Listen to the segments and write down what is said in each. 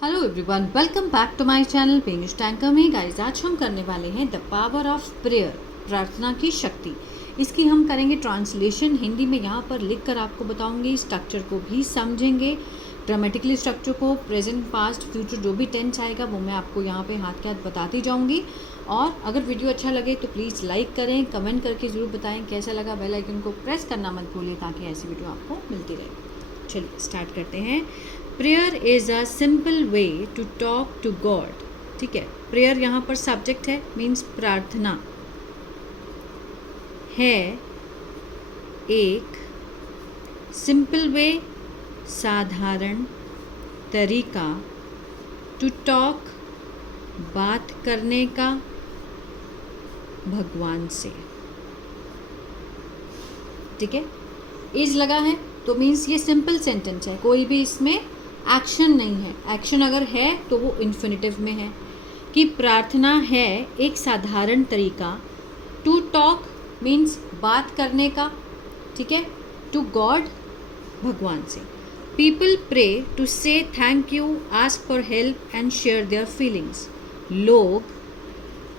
Hello everyone, welcome back to my channel पेनिश टैंकर में। गाइस, आज हम करने वाले हैं द पावर ऑफ प्रेयर, प्रार्थना की शक्ति। इसकी हम करेंगे ट्रांसलेशन हिंदी में, यहाँ पर लिख कर आपको बताऊंगी। स्ट्रक्चर को भी समझेंगे, ग्रामेटिकली स्ट्रक्चर को, प्रेजेंट पास्ट फ्यूचर जो भी टेंस आएगा वो मैं आपको यहाँ पे हाथ के हाथ बताती जाऊँगी। और अगर वीडियो अच्छा लगे तो प्लीज़ लाइक करें, कमेंट करके ज़रूर बताएँ कैसा लगा। बेल आइकन को प्रेस करना मत भूलिए ताकि ऐसी वीडियो आपको मिलती रहे। चलिए स्टार्ट करते हैं। Prayer is a simple way to talk to God. ठीक है, प्रेयर यहाँ पर सब्जेक्ट है, मीन्स प्रार्थना है एक सिंपल वे, साधारण तरीका, टू टॉक बात करने का भगवान से। ठीक है, इज लगा है तो मीन्स ये सिंपल सेंटेंस है, कोई भी इसमें एक्शन नहीं है। एक्शन अगर है तो वो इन्फिनिटिव में है कि प्रार्थना है एक साधारण तरीका। टू टॉक मीन्स बात करने का, ठीक है, टू गॉड भगवान से। People pray to say thank you, ask for help and share their feelings. लोग,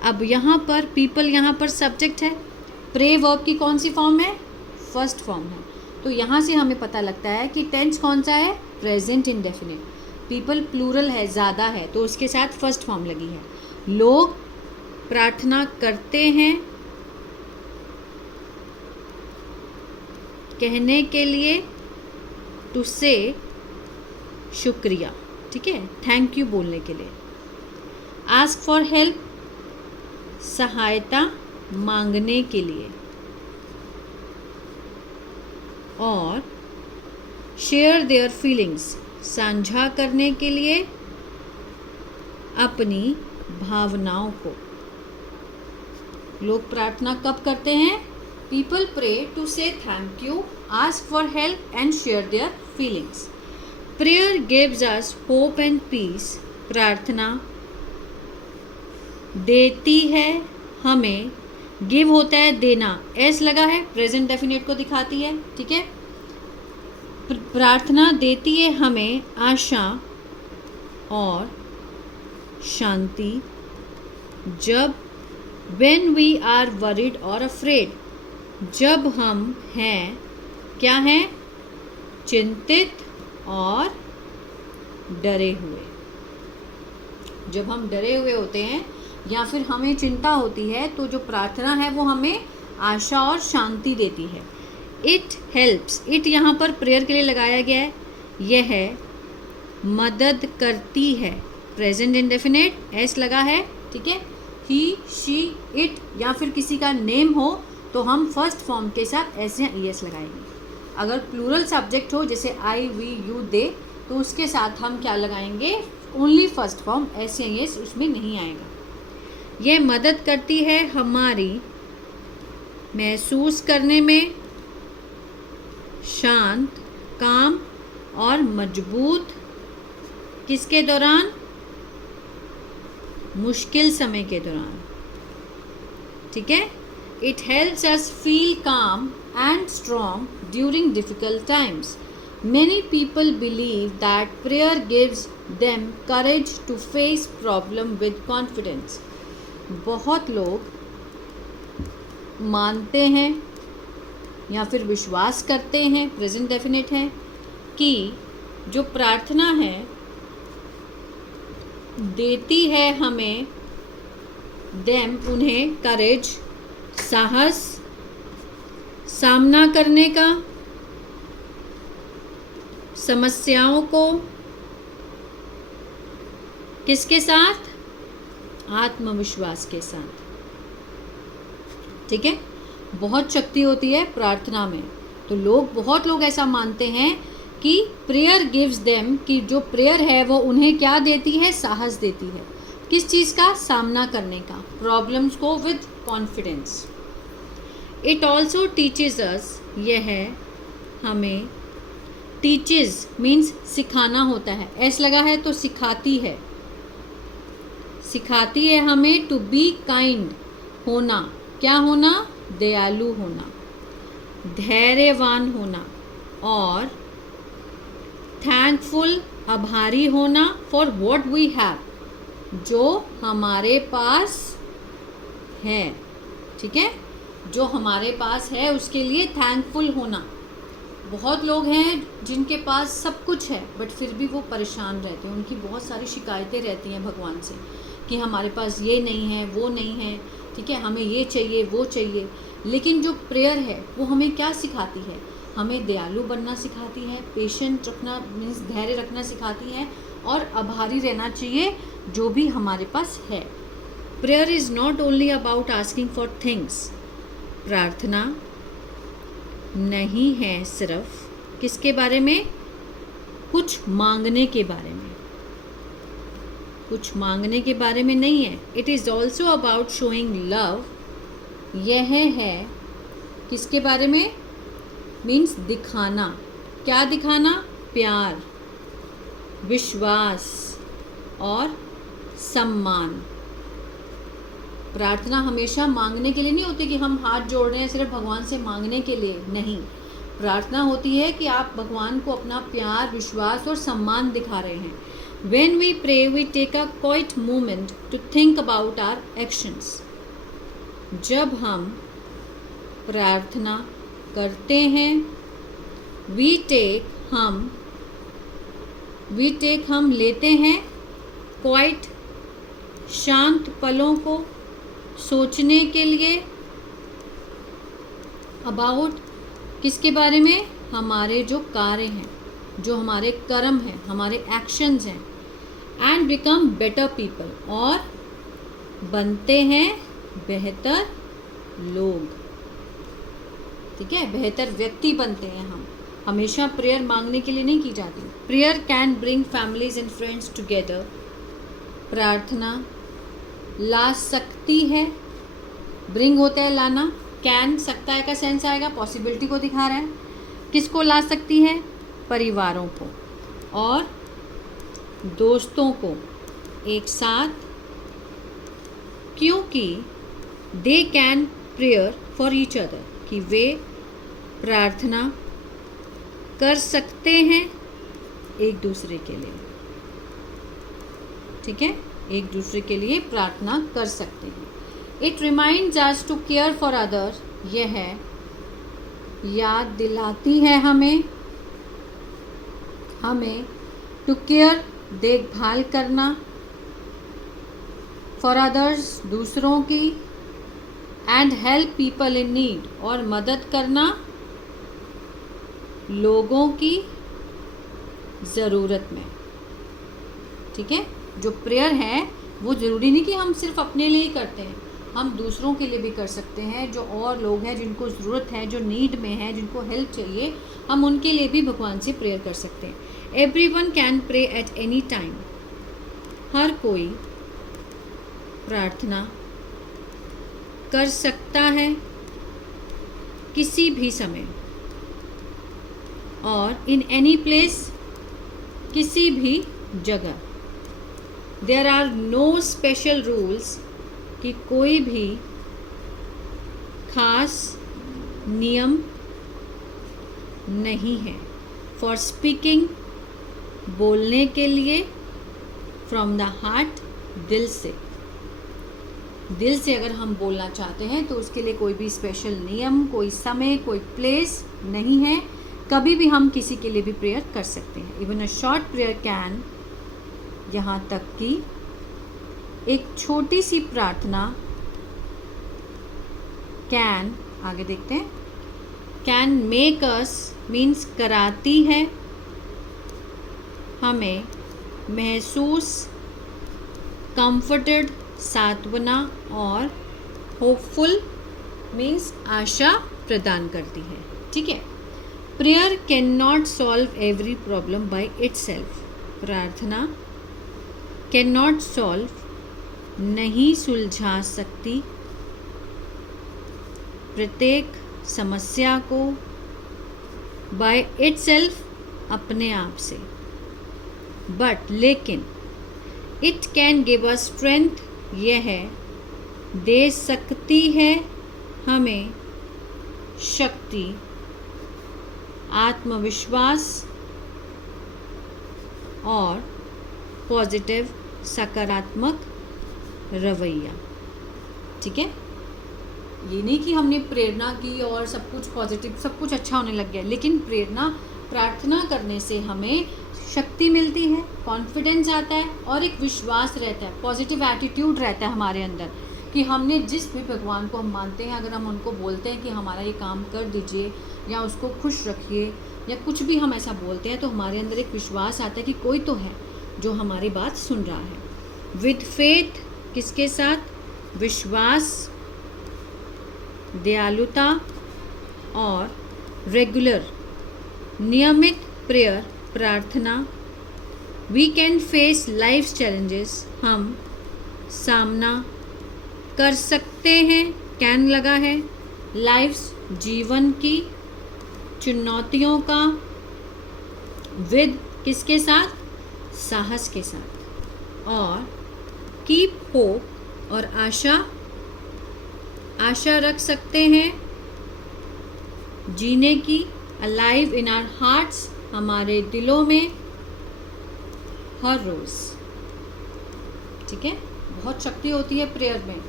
अब यहाँ पर पीपल यहाँ पर सब्जेक्ट है, प्रे वर्ब की कौन सी फॉर्म है? फर्स्ट फॉर्म है। तो यहाँ से हमें पता लगता है कि टेंस कौन सा है? Present indefinite. पीपल प्लूरल है, ज़्यादा है, तो उसके साथ फर्स्ट फॉर्म लगी है। लोग प्रार्थना करते हैं कहने के लिए, टू से शुक्रिया, ठीक है, थैंक यू बोलने के लिए। आस्क फॉर हेल्प सहायता मांगने के लिए, और शेयर देयर फीलिंग्स साझा करने के लिए अपनी भावनाओं को। लोग प्रार्थना कब करते हैं? People pray to say thank you, ask for help and share their feelings. Prayer gives us hope and peace. प्रार्थना देती है हमें, गिव होता है देना, एस लगा है, प्रेजेंट डेफिनेट को दिखाती है। ठीक है, प्रार्थना देती है हमें आशा और शांति जब when we are worried और afraid, जब हम हैं, क्या हैं? चिंतित और डरे हुए। जब हम डरे हुए होते हैं या फिर हमें चिंता होती है तो जो प्रार्थना है वो हमें आशा और शांति देती है। इट हेल्प्स, इट यहाँ पर प्रेयर के लिए लगाया गया है, यह मदद करती है, प्रेजेंट इंडेफिनिट, एस लगा है। ठीक है, ही, शी, इट या फिर किसी का नेम हो तो हम फर्स्ट फॉर्म के साथ एस या ई एस लगाएंगे। अगर प्लूरल सब्जेक्ट हो जैसे आई, वी, यू, दे, तो उसके साथ हम क्या लगाएंगे? ओनली फर्स्ट फॉर्म, एस या ई एस उसमें नहीं आएगा। यह मदद करती है हमारी महसूस करने में शांत, काम और मजबूत, किसके दौरान? मुश्किल समय के दौरान। ठीक है, it helps us feel calm and strong during difficult times. Many people believe that prayer gives them courage to face problem with confidence. बहुत लोग मानते हैं या फिर विश्वास करते हैं, प्रेजेंट डेफिनेट है, कि जो प्रार्थना है देती है हमें, देम उन्हें, करेज साहस, सामना करने का, समस्याओं को, किसके साथ? आत्मविश्वास के साथ। ठीक है, बहुत शक्ति होती है प्रार्थना में। तो बहुत लोग ऐसा मानते हैं कि प्रेयर गिव्स देम, कि जो प्रेयर है वो उन्हें क्या देती है? साहस देती है। किस चीज़ का? सामना करने का, प्रॉब्लम्स को with confidence. It also teaches us, यह हमें, टीचेज मीन्स सिखाना होता है, एस लगा है तो सिखाती है, सिखाती है हमें टू बी काइंड, होना, क्या होना? दयालु होना, धैर्यवान होना, और थैंकफुल, आभारी होना फॉर व्हाट वी हैव, जो हमारे पास है, ठीक है, जो हमारे पास है उसके लिए थैंकफुल होना। बहुत लोग हैं जिनके पास सब कुछ है बट फिर भी वो परेशान रहते हैं, उनकी बहुत सारी शिकायतें रहती हैं भगवान से कि हमारे पास ये नहीं है, वो नहीं है, ठीक है, हमें ये चाहिए, वो चाहिए। लेकिन जो प्रेयर है वो हमें क्या सिखाती है? हमें दयालु बनना सिखाती है, पेशेंट रखना मीन्स धैर्य रखना सिखाती है, और आभारी रहना चाहिए जो भी हमारे पास है। Prayer is not only about asking for things. प्रार्थना नहीं है सिर्फ किसके बारे में? कुछ मांगने के बारे में, कुछ मांगने के बारे में नहीं है। It is also about showing love. यह है किसके बारे में? मीन्स दिखाना। क्या दिखाना? प्यार, विश्वास और सम्मान। प्रार्थना हमेशा मांगने के लिए नहीं होती कि हम हाथ जोड़ रहे हैं सिर्फ भगवान से मांगने के लिए, नहीं। प्रार्थना होती है कि आप भगवान को अपना प्यार, विश्वास और सम्मान दिखा रहे हैं। When we pray, we take a quiet moment to think about our actions. जब हम प्रार्थना करते हैं, we take हम लेते हैं क्वाइट शांत पलों को सोचने के लिए अबाउट किसके बारे में? हमारे जो कार्य हैं, जो हमारे कर्म हैं, हमारे एक्शंस हैं। एंड बिकम बेटर पीपल, और बनते हैं बेहतर लोग, ठीक है, बेहतर व्यक्ति बनते हैं हम। हमेशा प्रेयर मांगने के लिए नहीं की जाती। Prayer can bring families and friends together. प्रार्थना ला सकती है, ब्रिंग होता है लाना, कैन सकता है का सेंस आएगा, पॉसिबिलिटी को दिखा रहा है। किसको ला सकती है? परिवारों को और दोस्तों को एक साथ, क्योंकि they can prayer for each other, कि वे प्रार्थना कर सकते हैं एक दूसरे के लिए, ठीक है, एक दूसरे के लिए प्रार्थना कर सकते हैं। It reminds us to care for other. यह याद दिलाती है हमें टू केयर देखभाल करना, फॉर अदर्स दूसरों की, and help people in need और मदद करना लोगों की ज़रूरत में, ठीक है। जो प्रेयर है वो ज़रूरी नहीं कि हम सिर्फ अपने लिए ही करते हैं, हम दूसरों के लिए भी कर सकते हैं। जो और लोग हैं जिनको ज़रूरत है, जो नीड में है, जिनको हेल्प चाहिए, हम उनके लिए भी भगवान से प्रेयर कर सकते हैं। Everyone can pray at any time. हर कोई प्रार्थना कर सकता है किसी भी समय, और इन एनी प्लेस, किसी भी जगह। There are no special rules, कि कोई भी खास नियम नहीं है। फॉर स्पीकिंग, बोलने के लिए, फ्रॉम द हार्ट, दिल से। दिल से अगर हम बोलना चाहते हैं तो उसके लिए कोई भी स्पेशल नियम, कोई समय, कोई प्लेस नहीं है। कभी भी हम किसी के लिए भी प्रेयर कर सकते हैं। Even a short prayer can, यहाँ तक कि एक छोटी सी प्रार्थना कैन, आगे देखते हैं, कैन मेक अस मीन्स कराती है हमें महसूस कंफर्टेड, सांत्वना, और होपफुल मीन्स आशा प्रदान करती है, ठीक है। Prayer can not solve every problem by itself. प्रार्थना कैन नॉट सॉल्व, नहीं सुलझा सकती प्रत्येक समस्या को, बाय इटसेल्फ, अपने आप से। बट लेकिन it can give us strength, यह दे सकती है हमें शक्ति, आत्मविश्वास और पॉजिटिव सकारात्मक रवैया। ठीक है, ये नहीं कि हमने प्रेरणा की और सब कुछ पॉजिटिव, सब कुछ अच्छा होने लग गया, लेकिन प्रेरणा, प्रार्थना करने से हमें शक्ति मिलती है, कॉन्फिडेंस आता है और एक विश्वास रहता है, पॉजिटिव एटीट्यूड रहता है हमारे अंदर कि हमने जिस भी भगवान को हम मानते हैं, अगर हम उनको बोलते हैं कि हमारा ये काम कर दीजिए या उसको खुश रखिए या कुछ भी हम ऐसा बोलते हैं, तो हमारे अंदर एक विश्वास आता है कि कोई तो है जो हमारी बात सुन रहा है। विद फेथ, किसके साथ? विश्वास, दयालुता और रेगुलर, नियमित प्रेयर, प्रार्थना, we can face life challenges, हम सामना कर सकते हैं, कैन लगा है, लाइफ जीवन की चुनौतियों का, विद किसके साथ? साहस के साथ, और कीप होप और आशा रख सकते हैं जीने की, अलाइव इन आवर हार्ट्स, हमारे दिलों में हर रोज़। ठीक है, बहुत शक्ति होती है प्रेयर में।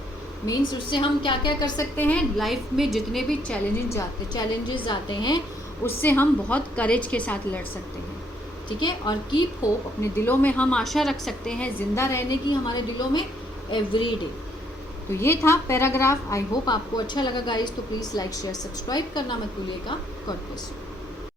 मीन्स उससे हम क्या क्या कर सकते हैं, लाइफ में जितने भी चैलेंजेस आते हैं उससे हम बहुत करेज के साथ लड़ सकते हैं। ठीक है, और कीप होप, अपने दिलों में हम आशा रख सकते हैं जिंदा रहने की हमारे दिलों में एवरी डे। तो ये था पैराग्राफ। आई होप आपको अच्छा लगा गाइस, तो प्लीज़ लाइक शेयर सब्सक्राइब करना मत भूलिएगा। God bless you.